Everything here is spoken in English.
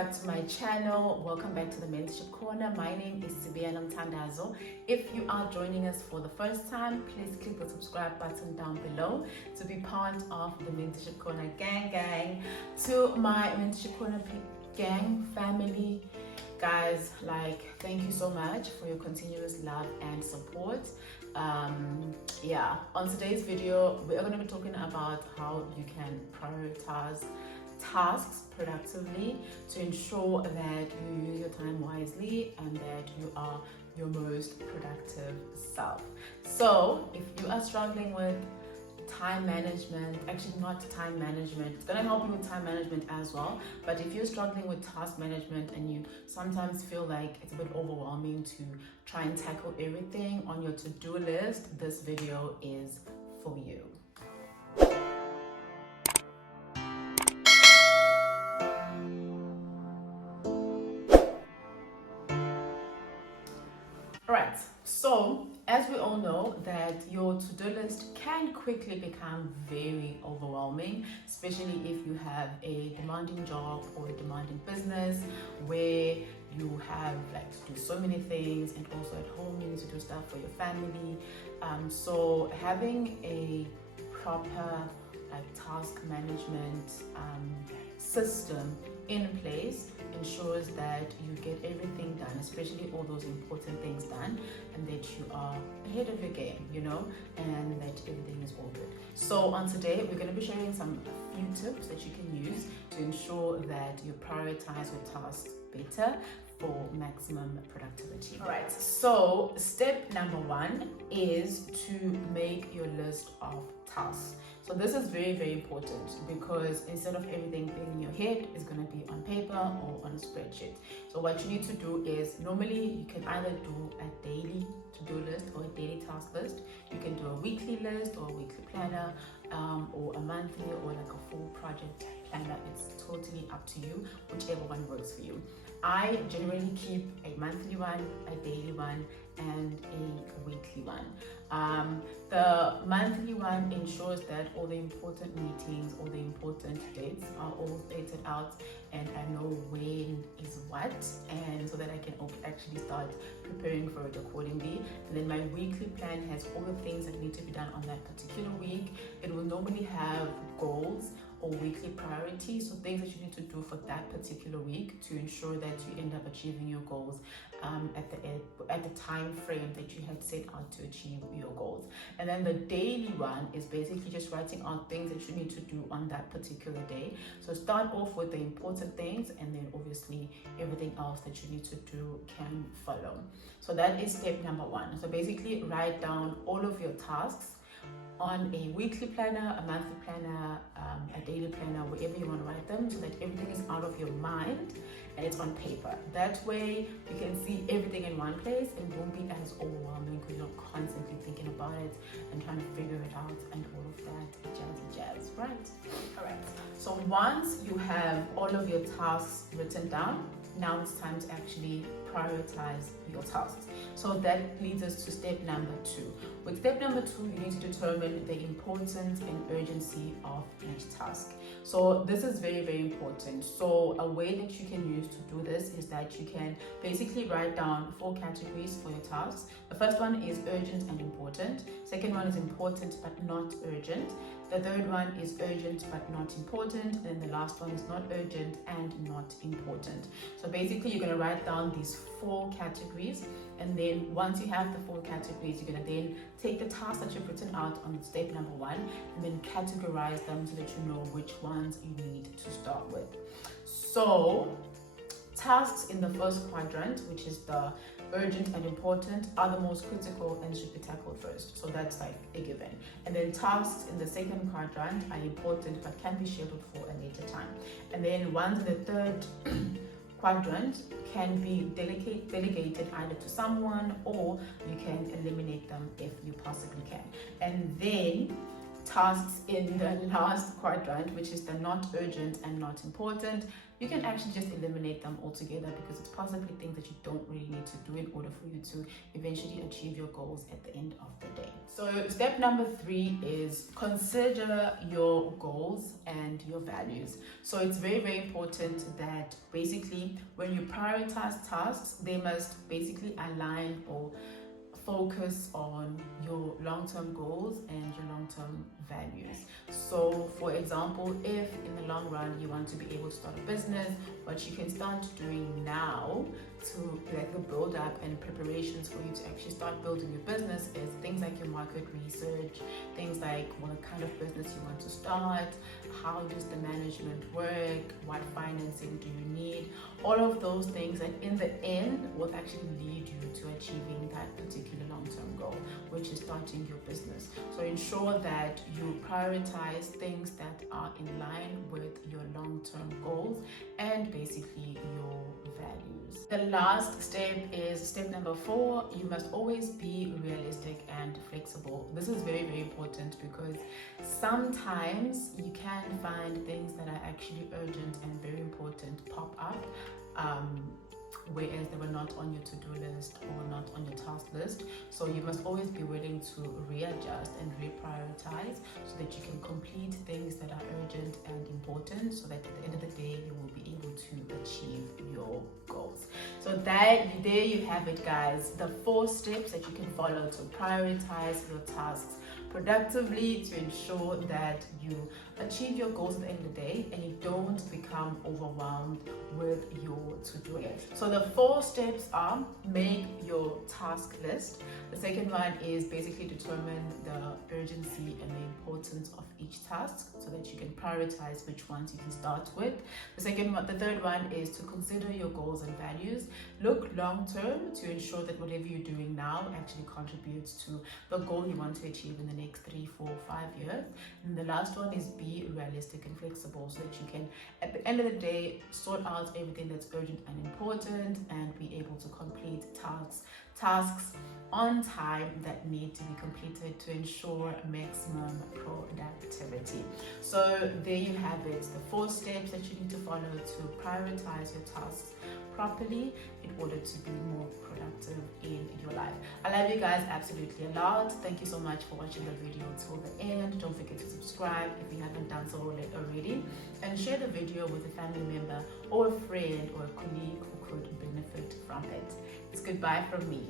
back to my channel. Welcome back to the Mentorship Corner. My name is Sibiana Mtandazo. If you are joining us for the first time, please click the subscribe button down below to be part of the Mentorship Corner gang. To my Mentorship Corner gang family, guys, thank you so much for your continuous love and support. On today's video, we are going to be talking about how you can prioritize tasks productively to ensure that you use your time wisely and that you are your most productive self. So if you are struggling with time management, actually not time management, it's going to help you with time management as well, but if you're struggling with task management and you sometimes feel like it's a bit overwhelming to try and tackle everything on your to-do list, this video is for you. Right, so as we all know that your to-do list can quickly become very overwhelming, especially if you have a demanding job or a demanding business where you have to do so many things, and also at home you need to do stuff for your family. So having a proper task management system in place ensures that you get everything done, especially all those important things done, and that you are ahead of your game, and that everything is all good. So on today, we're going to be sharing some few tips that you can use to ensure that you prioritize your tasks better for maximum productivity. All right, so step number one is to make your list of tasks. So this is very, very important because instead of everything being in your head, it's going to be on paper or on a spreadsheet. So what you need to do is, normally you can either do a daily to-do list or a daily task list. You can do a weekly list or a weekly planner, or a monthly or a full project planner. It's totally up to you, whichever one works for you. I generally keep a monthly one, a daily one, and a weekly one. The monthly one ensures that all the important meetings, all the important dates are all stated out, and I know when is what, and so that I can actually start preparing for it accordingly. And then my weekly plan has all the things that need to be done on that particular week. It will normally have goals or weekly priorities, so things that you need to do for that particular week to ensure that you end up achieving your goals at the time frame that you had set out to achieve your goals. And then the daily one is basically just writing out things that you need to do on that particular day. So start off with the important things, and then obviously everything else that you need to do can follow. So that is step number one. So basically write down all of your tasks on a weekly planner, a monthly planner, a daily planner, wherever you want to write them, so that everything is out of your mind and it's on paper. That way you can see everything in one place and won't be as overwhelming because you're constantly thinking about it and trying to figure it out and all of that jazz, right? All right, so once you have all of your tasks written down, now it's time to actually prioritize your tasks. So that leads us to step number two. With step number two, you need to determine the importance and urgency of each task. So this is very, very important. So a way that you can use to do this is that you can basically write down 4 categories for your tasks. The first one is urgent and important. Second one is important but not urgent. The third one is urgent but not important. And then the last one is not urgent and not important. So basically you're going to write down these 4 categories, and then once you have the 4 categories, you're going to then take the tasks that you've written out on step number one and then categorize them so that you know which ones you need to start with. So tasks in the first quadrant, which is the urgent and important, are the most critical and should be tackled first. So that's a given. And then tasks in the second quadrant are important but can be scheduled for a later time. And then ones in the third quadrant can be delegated either to someone, or you can eliminate them if you possibly can. And then tasks in the last quadrant, which is the not urgent and not important, you can actually just eliminate them altogether, because it's possibly things that you don't really need to do in order for you to eventually achieve your goals at the end of the day. So step number 3 is consider your goals and your values. So it's very, very important that basically when you prioritize tasks, they must basically align or focus on your long-term goals and your long-term values. So for example, if in the long run you want to be able to start a business, what you can start doing now to like the build up and preparations for you to actually start building your business is things like your market research, things like what kind of business you want to start, how does the management work, what financing do you need, all of those things that in the end will actually lead you to achieving that particular long-term goal, which is starting your business. So ensure that you prioritize things that are in line with your long-term goals and basically your values. The last step is step number 4. You must always be realistic and flexible. This is very, very important because sometimes you can find things that are actually urgent and very important pop up, whereas they were not on your to-do list or not on your task list. So you must always be willing to readjust and reprioritize so that you can complete things that are urgent and important, so that at the end of the day you will be able to achieve your goals. So there you have it, guys, the 4 steps that you can follow to prioritize your tasks productively to ensure that you achieve your goals at the end of the day and you don't become overwhelmed with your to-do list. So the 4 steps are: make your task list. The second one is basically determine the urgency and the importance of each task so that you can prioritize which ones you can start with. The third one is to consider your goals and values. Look long term to ensure that whatever you're doing now actually contributes to the goal you want to achieve in the next 3, 4, 5 years. And the last one is be realistic and flexible so that you can, at the end of the day, sort out everything that's urgent and important and be able to complete tasks on time that need to be completed to ensure maximum productivity. So there you have it, the 4 steps that you need to follow to prioritize your tasks properly in order to be more productive in your life. I love you guys absolutely a lot. Thank you so much for watching the video till the end. Don't forget to subscribe if you haven't done so already, and share the video with a family member or a friend or a colleague who could benefit from it. It's goodbye from me.